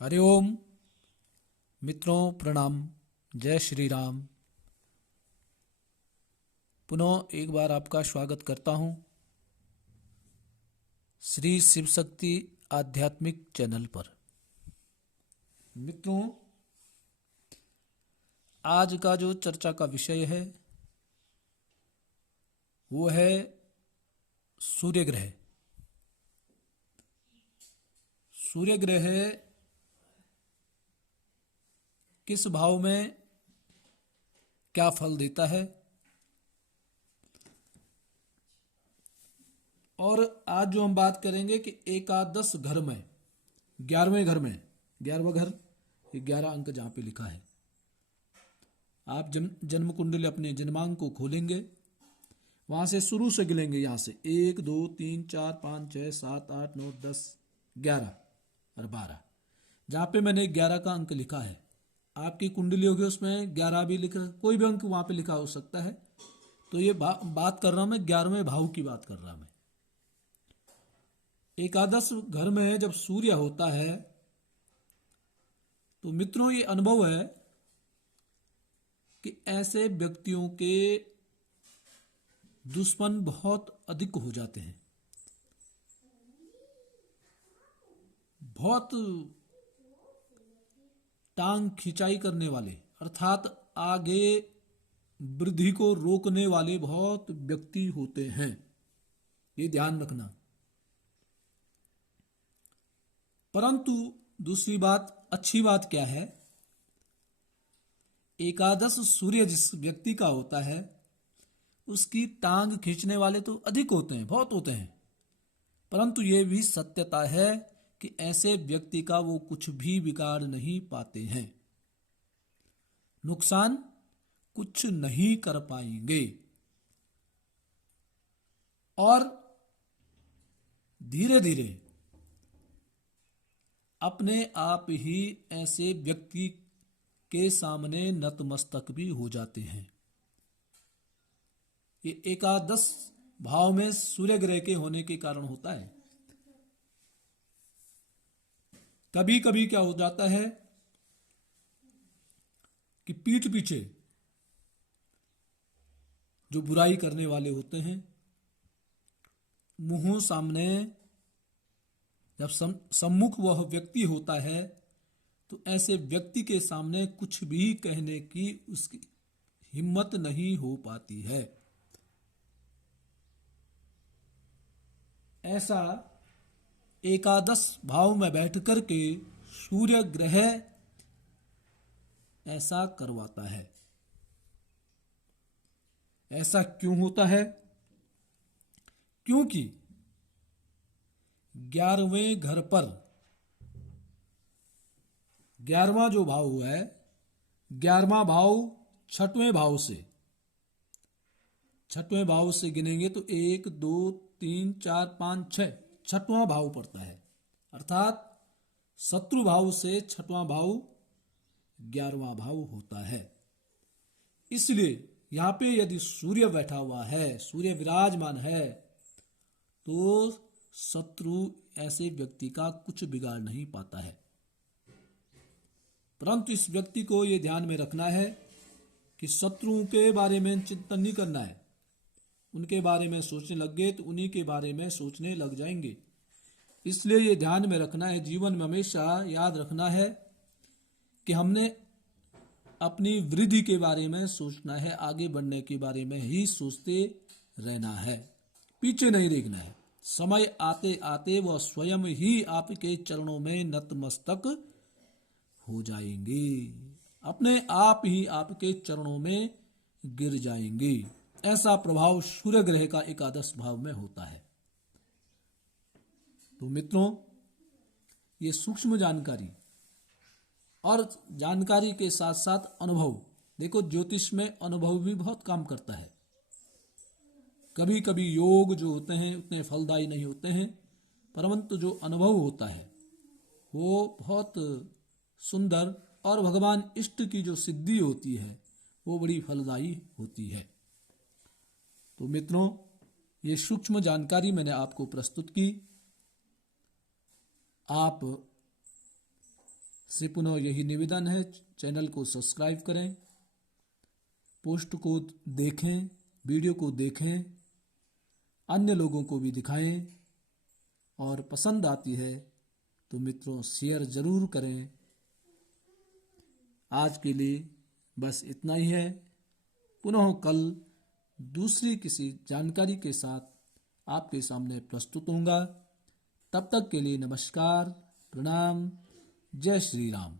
हरिओम मित्रों, प्रणाम। जय श्री राम। पुनः एक बार आपका स्वागत करता हूं श्री शिव शक्ति आध्यात्मिक चैनल पर। मित्रों, आज का जो चर्चा का विषय है वो है सूर्य ग्रह। सूर्य ग्रह किस भाव में क्या फल देता है, और आज जो हम बात करेंगे कि एकादश घर में 11वें घर में 11वां घर, 11 अंक जहाँ पे लिखा है, आप जन्म कुंडली अपने जन्मांक को खोलेंगे, वहां से शुरू से गिलेंगे, यहाँ से 1 2 3 4 5 6 7 8 9 10 11 और 12, जहाँ पे मैंने 11 का अंक लिखा है। आपकी कुंडली होगी उसमें 11 भी लिख, कोई भी अंक वहां पे लिखा हो सकता है। तो ये बात कर रहा हूं मैं 11वें भाव की बात कर रहा मैं। एकादश घर में जब सूर्य होता है तो मित्रों ये अनुभव है कि ऐसे व्यक्तियों के दुश्मन बहुत अधिक हो जाते हैं, बहुत टांग खिंचाई करने वाले, अर्थात आगे वृद्धि को रोकने वाले बहुत व्यक्ति होते हैं। ये ध्यान रखना। परंतु दूसरी बात, अच्छी बात क्या है, एकादश सूर्य जिस व्यक्ति का होता है उसकी टांग खींचने वाले तो अधिक होते हैं, बहुत होते हैं। परंतु यह भी सत्यता है कि ऐसे व्यक्ति का वो कुछ भी बिगाड़ नहीं पाते हैं, नुकसान कुछ नहीं कर पाएंगे, और धीरे धीरे अपने आप ही ऐसे व्यक्ति के सामने नतमस्तक भी हो जाते हैं। ये एकादश भाव में सूर्य ग्रह के होने के कारण होता है। कभी कभी क्या हो जाता है कि पीठ पीछे जो बुराई करने वाले होते हैं, मुंह सामने जब सम्मुख वह व्यक्ति होता है तो ऐसे व्यक्ति के सामने कुछ भी कहने की उसकी हिम्मत नहीं हो पाती है। ऐसा एकादश भाव में बैठ कर के सूर्य ग्रह ऐसा करवाता है। ऐसा क्यों होता है? क्योंकि 11वें घर पर 11वां जो भाव हुआ है, 11वां भाव 6वें भाव से, 6वें भाव से गिनेंगे तो 1 2 3 4 5 6, 6वां भाव पड़ता है। अर्थात शत्रु भाव से 6वां भाव 11वां भाव होता है। इसलिए यहां पे यदि सूर्य बैठा हुआ है, सूर्य विराजमान है, तो शत्रु ऐसे व्यक्ति का कुछ बिगाड़ नहीं पाता है। परंतु इस व्यक्ति को यह ध्यान में रखना है कि शत्रुओं के बारे में चिंतन नहीं करना है। उनके बारे में सोचने लग गए तो उन्हीं के बारे में सोचने लग जाएंगे। इसलिए ये ध्यान में रखना है, जीवन में हमेशा याद रखना है कि हमने अपनी वृद्धि के बारे में सोचना है, आगे बढ़ने के बारे में ही सोचते रहना है, पीछे नहीं देखना है। समय आते आते वह स्वयं ही आपके चरणों में नतमस्तक हो जाएंगे, अपने आप ही आपके चरणों में गिर जाएंगे। ऐसा प्रभाव सूर्य ग्रह का एकादश भाव में होता है। तो मित्रों, ये सूक्ष्म जानकारी और जानकारी के साथ साथ अनुभव, देखो ज्योतिष में अनुभव भी बहुत काम करता है। कभी कभी योग जो होते हैं उतने फलदायी नहीं होते हैं, परंतु जो अनुभव होता है वो बहुत सुंदर, और भगवान इष्ट की जो सिद्धि होती है वो बड़ी फलदायी होती है। तो मित्रों, ये सूक्ष्म जानकारी मैंने आपको प्रस्तुत की। आप से पुनः यही निवेदन है, चैनल को सब्सक्राइब करें, पोस्ट को देखें, वीडियो को देखें, अन्य लोगों को भी दिखाएं और पसंद आती है तो मित्रों शेयर ज़रूर करें। आज के लिए बस इतना ही है। पुनः कल दूसरी किसी जानकारी के साथ आपके सामने प्रस्तुत होऊंगा। तब तक के लिए नमस्कार, प्रणाम, जय श्री राम।